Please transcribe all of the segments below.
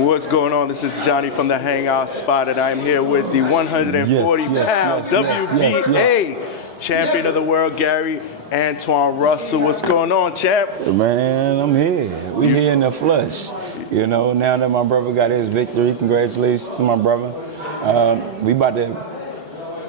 What's going on? This is Johnny from the Hangout spot, and I'm here with the 140-pound WBA champion of the world, Gary Antuanne Russell. What's going on, champ? Man, I'm here. We here in the flesh. You know, now that my brother got his victory, congratulations to my brother. We about to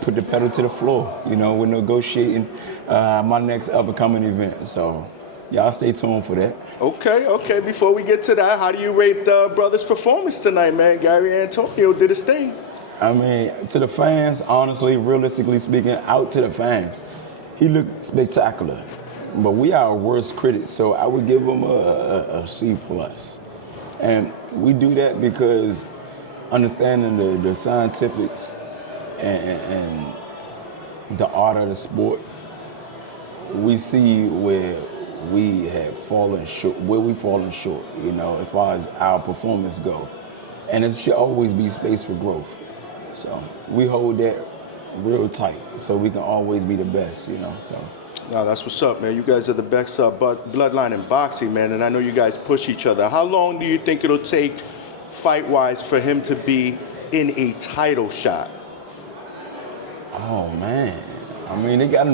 put the pedal to the floor. You know, we're negotiating my next up-and-coming event. So y'all stay tuned for that. Okay. Before we get to that, how do you rate brother's performance tonight, man? Gary Antonio did his thing. I mean, to the fans, honestly, realistically speaking, out to the fans, he looked spectacular. But we are our worst critics, so I would give him a C+. And we do that because understanding the scientifics and the art of the sport, we see where we have fallen short, you know, as far as our performance go. And it should always be space for growth. So we hold that real tight so we can always be the best, you know, so. No, that's what's up, man. You guys are the best bloodline in boxing, man, and I know you guys push each other. How long do you think it'll take, fight-wise, for him to be in a title shot? Oh, man. I mean, they got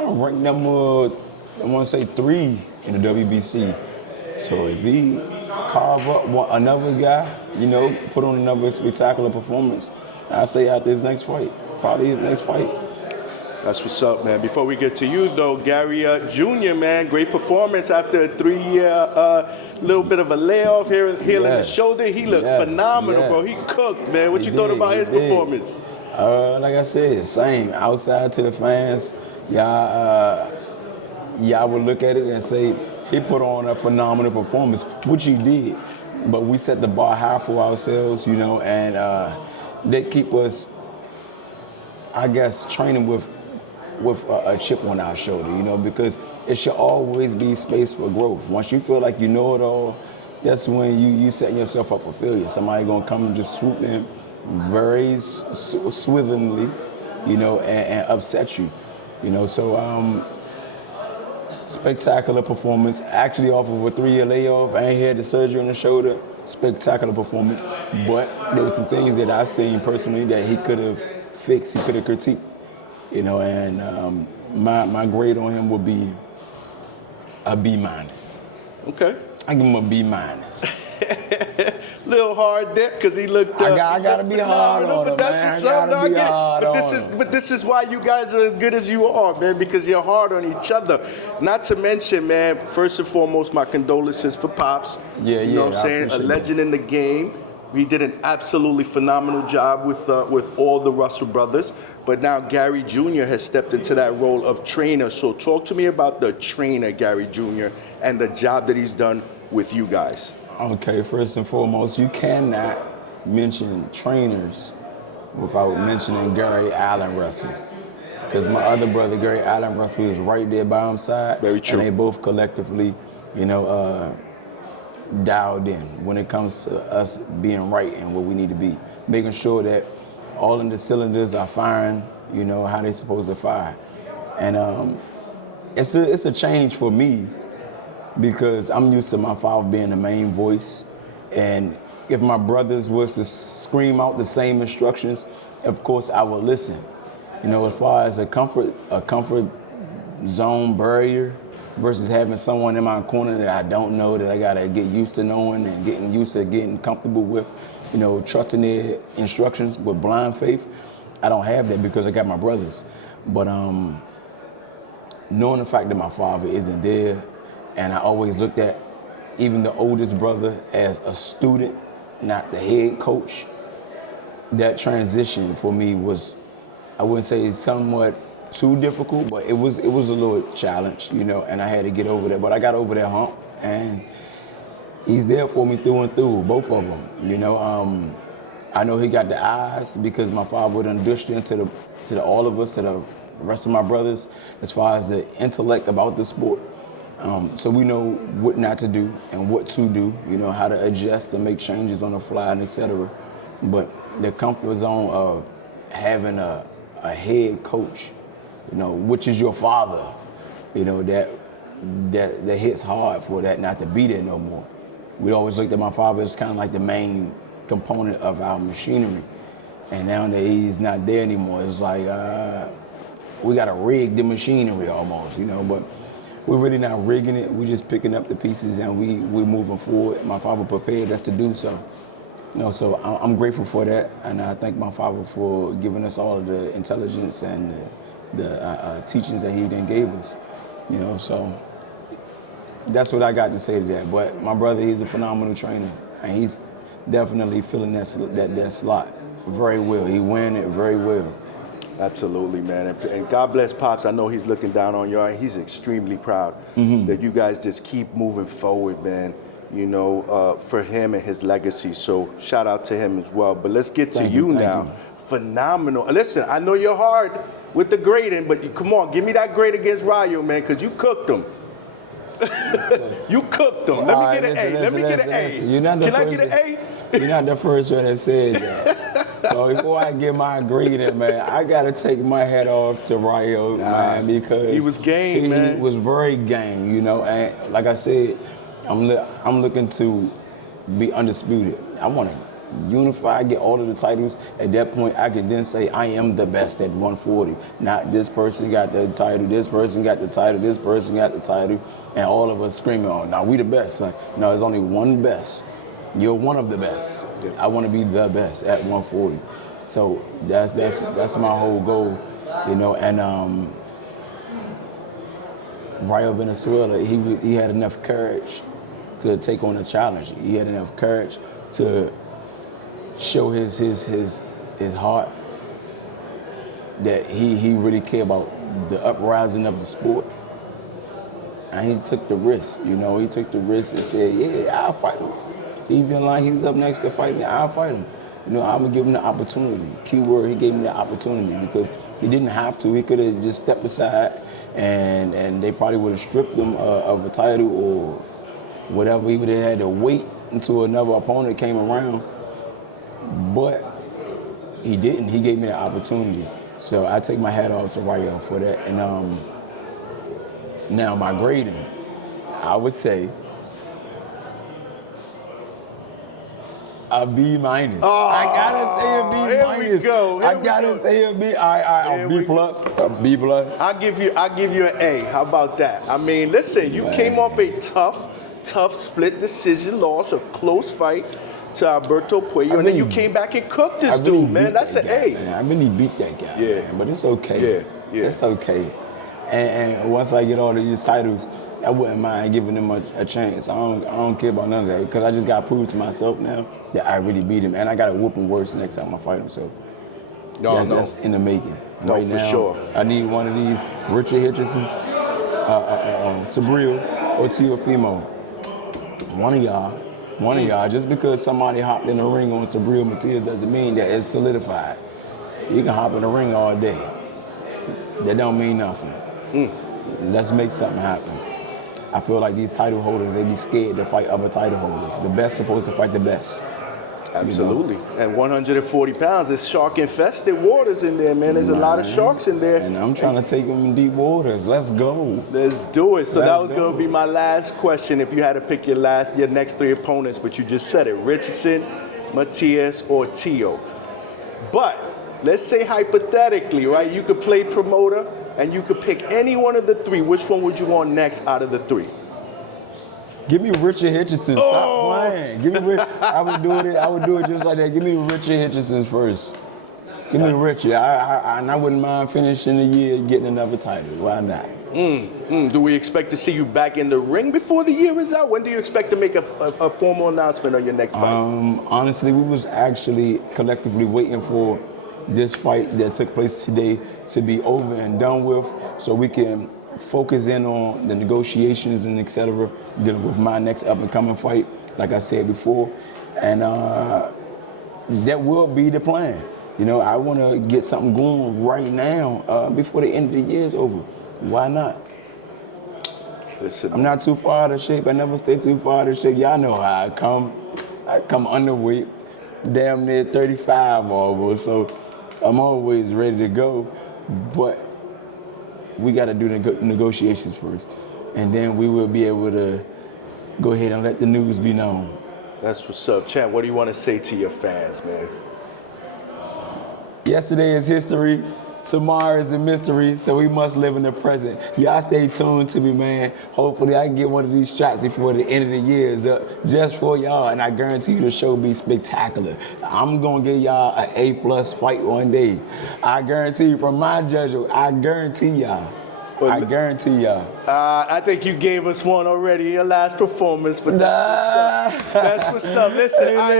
him ranked number, I want to say 3 in the WBC. So if he carve up another guy, you know, put on another spectacular performance, I say after his next fight, probably his next fight. That's what's up, man. Before we get to you, though, Gary Jr., man, great performance after a 3-year little bit of a layoff here in the shoulder. He looked phenomenal, bro. He cooked, man. What you thought about his performance? Like I said, same. Outside to the fans, y'all would look at it and say, he put on a phenomenal performance, which he did. But we set the bar high for ourselves, you know, and they keep us, I guess, training with a chip on our shoulder, you know, because it should always be space for growth. Once you feel like you know it all, that's when you setting yourself up for failure. Somebody gonna come and just swoop in very swiftly, you know, and upset you, you know. So spectacular performance. Actually, off of a 3-year layoff, I ain't had the surgery on the shoulder. Spectacular performance, but there were some things that I seen personally that he could have fixed, he could have critiqued, you know, and my grade on him would be a B-. Okay. I give him a B-. Little hard there because he looked. I gotta be hard on him, man. But this is why you guys are as good as you are, man, because you're hard on each other. Not to mention, man, first and foremost, my condolences for Pops. You know what I'm saying? A legend in the game. He did an absolutely phenomenal job with all the Russell brothers. But now Gary Jr. has stepped into that role of trainer. So talk to me about the trainer, Gary Jr., and the job that he's done with you guys. Okay, first and foremost, you cannot mention trainers without mentioning Gary Allen Russell. Because my other brother, Gary Allen Russell, is right there by his side. Very true. And they both collectively, you know, dialed in when it comes to us being right and what we need to be. Making sure that all of the cylinders are firing, you know, how they're supposed to fire. And it's a change for me because I'm used to my father being the main voice. And if my brothers was to scream out the same instructions, of course I would listen. You know, as far as a comfort zone barrier versus having someone in my corner that I don't know, that I gotta get used to knowing and getting used to getting comfortable with, you know, trusting their instructions with blind faith. I don't have that because I got my brothers. But knowing the fact that my father isn't there, and I always looked at even the oldest brother as a student, not the head coach, that transition for me was, I wouldn't say somewhat too difficult, but it was a little challenge, you know, and I had to get over that. But I got over that hump, and he's there for me through and through, both of them, you know. I know he got the eyes because my father would induce into all of us, to the rest of my brothers, as far as the intellect about the sport. So we know what not to do and what to do, you know, how to adjust and make changes on the fly and et.c. But the comfort zone of having a head coach, you know, which is your father, you know, that hits hard for that not to be there no more. We always looked at my father as kind of like the main component of our machinery. And nowadays he's not there anymore. It's like we gotta rig the machinery almost, you know, but we're really not rigging it. We're just picking up the pieces and we're moving forward. My father prepared us to do so. You know, so I'm grateful for that, and I thank my father for giving us all of the intelligence and the teachings that he then gave us. You know, so that's what I got to say to that. But my brother, he's a phenomenal trainer, and he's definitely filling that slot very well. He wearing it very well. Absolutely, man. And God bless Pops. I know he's looking down on you, and he's extremely proud that you guys just keep moving forward, man. You know, for him and his legacy. So shout out to him as well. But let's get to you now. Phenomenal. Listen, I know you're hard with the grading, but come on, give me that grade against Rayo, man, because you cooked them. You cooked them. Let me get an A. Let me get an A. Can I get an A? You're not the first one that said that. So before I get my grading, man, I gotta take my hat off to Rayo, man, because he was game, man. He was very game, you know. And like I said, I'm looking to be undisputed. I want to unify, get all of the titles. At that point, I can then say I am the best at 140. Not this person got the title, this person got the title, this person got the title, and all of us screaming, "Oh, now we the best." Like, no, there's only one best. You're one of the best. I want to be the best at 140. So that's my whole goal, you know. And Rayo Venezuela, he had enough courage to take on a challenge. He had enough courage to show his heart that he really cared about the uprising of the sport. And he took the risk, you know. He took the risk and said, "Yeah, I'll fight him. He's in line. He's up next to fight me. I'll fight him. You know, I'm gonna give him the opportunity." Keyword, he gave me the opportunity because he didn't have to. He could have just stepped aside, and they probably would have stripped him of a title or whatever. He would have had to wait until another opponent came around. But he didn't. He gave me the opportunity. So I take my hat off to Rayo for that. And now my grading, I would say a B minus. Oh, I gotta say a B minus. Here we go. I gotta say a B. A B plus. A B plus. I'll give you an A. How about that? I mean, listen, you came off a tough split decision loss, a close fight to Alberto Puello, and then you came back and cooked this dude, man. That's an A. Man. I really beat that guy. Yeah, man, but it's okay. Yeah. It's okay. And once I get all of these titles, I wouldn't mind giving him a chance. I don't care about none of that because I just got to prove to myself now that I really beat him, and I got to whoop him worse next time I fight him. So that's in the making. No, right for now, sure. I need one of these Richard Hitchersons, Sabril, or Teofimo. One of y'all. Just because somebody hopped in the ring on Sabril Matias doesn't mean that it's solidified. You can hop in the ring all day. That don't mean nothing. Let's make something happen. I feel like these title holders, they be scared to fight other title holders. The best supposed to fight the best. Absolutely. You know? And 140 pounds, there's shark-infested waters in there, man. There's a lot of sharks in there. And I'm trying to take them in deep waters. Let's go. Let's do it. So that was going to be my last question. If you had to pick your next three opponents, but you just said it, Richardson, Matias, or Teo. But let's say hypothetically, right, you could play promoter and you could pick any one of the three. Which one would you want next out of the three? Give me Richard Hitcherson. Stop playing. Give me I would do it just like that. Give me Richard Hitcherson first. Give me Richard. I wouldn't mind finishing the year getting another title. Why not? Do we expect to see you back in the ring before the year is out? When do you expect to make a formal announcement on your next fight? Honestly, we was actually collectively waiting for this fight that took place today to be over and done with so we can focus in on the negotiations and etc. dealing with my next up and coming fight, like I said before. And that will be the plan. You know, I want to get something going right now before the end of the year is over. Why not? Listen, I'm not too far out of shape. I never stay too far out of shape. Y'all know how I come. I come underweight, damn near 35 almost. So I'm always ready to go. But we got to do the negotiations first. And then we will be able to go ahead and let the news be known. That's what's up, champ. What do you want to say to your fans, man? Yesterday is history. Tomorrow is a mystery, so we must live in the present. Y'all stay tuned to me, man. Hopefully I can get one of these shots before the end of the year is up, just for y'all, and I guarantee you the show be spectacular. I'm gonna give y'all an A+ fight one day. I guarantee you, from my judgment, I guarantee y'all. I guarantee y'all. I think you gave us one already in your last performance, but that's what's up. That's what's up. Listen, I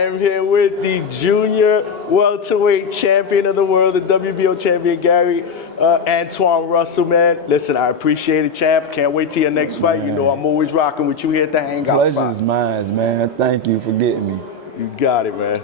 am here with the junior welterweight champion of the world, the WBO champion, Gary Antuanne Russell, man. Listen, I appreciate it, champ. Can't wait till your next fight. Man. You know I'm always rocking with you here at the Hangout. Pleasure's mine, man. Thank you for getting me. You got it, man.